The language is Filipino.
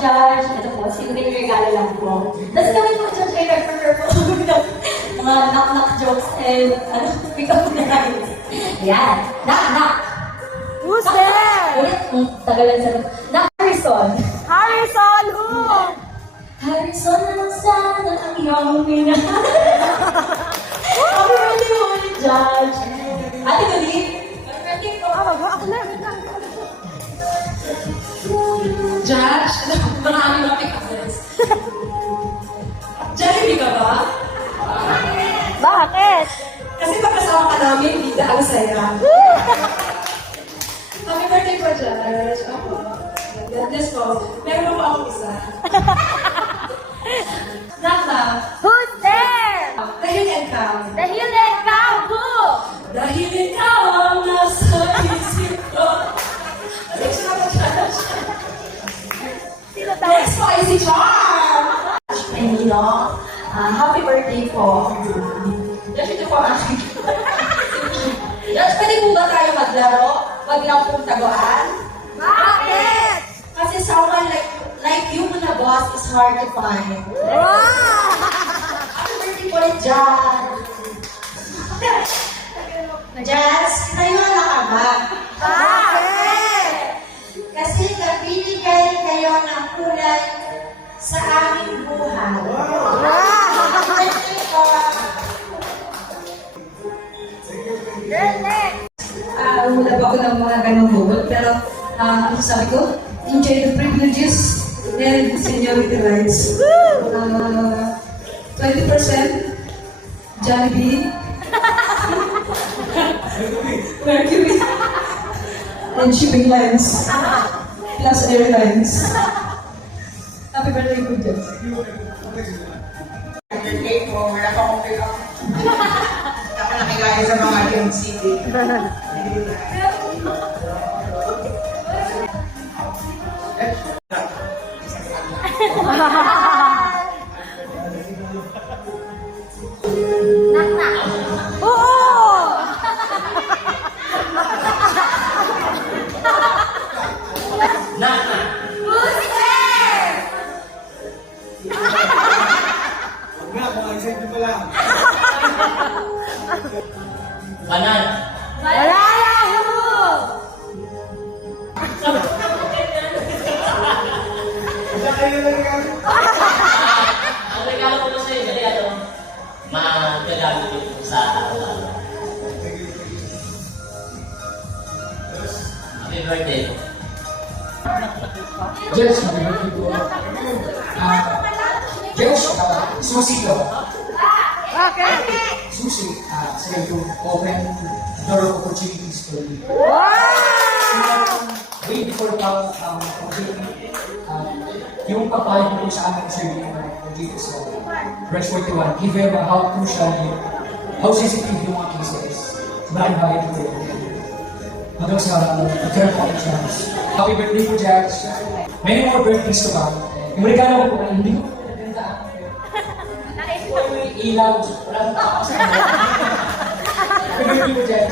Judge. Ito po, simpleng regalo lang po. Tapos kami po, Judge, ay nag-prepare po ng mga knock-knock jokes and pick up lines. Yan. Knock-knock. Who's there? Ulit, tagalan sa knock. Harrison. Harrison, who? Harrison lang sana ang iyong minahal. Happy birthday po ulit, Judge. Ate Guli, happy birthday po. Ako na. Judge, marami mga pick-up-lines. Jollibee ka ba? Bakit? Kasi pagkasama ka namin, hindi ang saya. Happy birthday po, Judge. Ako. God bless po. Meron pa akong isa. Naka, Who's there? dahil ikaw. Dahil ikaw, who? Dahil ikaw ang nasa isip ko. Ano siya po, Judge? Sino tayo? Next po ay si Charm! Manilo, happy birthday po. Judge, ito po ang aking. Judge, pwede po ba tayo maglaro? Wag lang pong taguan? Bakit? Kasi someone like you na boss is hard to find. Wow! Happy birthday po ulit, Jan! Jazz, nayuala ka ba? Bakit? Kasi nabinigay kayo ng kulay sa aming buhay. Happy birthday po! Girl, next. Wala pa ako ng mga ganong bubot, pero ang sabi ko, enjoy the privileges and seniority rights. 20% Jollibee, Mercury, and shipping lines, plus airlines. Happy birthday po, Jess. Birthday ko, wala pa akong pick up. Ako nakilala sa mga Game City. Knock-knock. Oo! Who's there? Banan. Wala lang, who? Ang regalo ko sa iyo, dali ato, magagamit dito sa araw-araw. Happy birthday. Jess, happy birthday po. Jess, susi ko. Bakit? Susi, sa ito, open door of opportunities for you. Wow! Way before pa, yung papayag mo sa amin sa iyo dito sa verse 41, given how crucial, how sensitive yung mga cases. Maraming bagay dito. Hanggang sa third chance. Happy birthday po, Jack. Many more birthdays to come. Yung regalo ko po, hindi ko pinaganda. Yung ilaw, walang tao sa mga. Happy birthday po, Jack.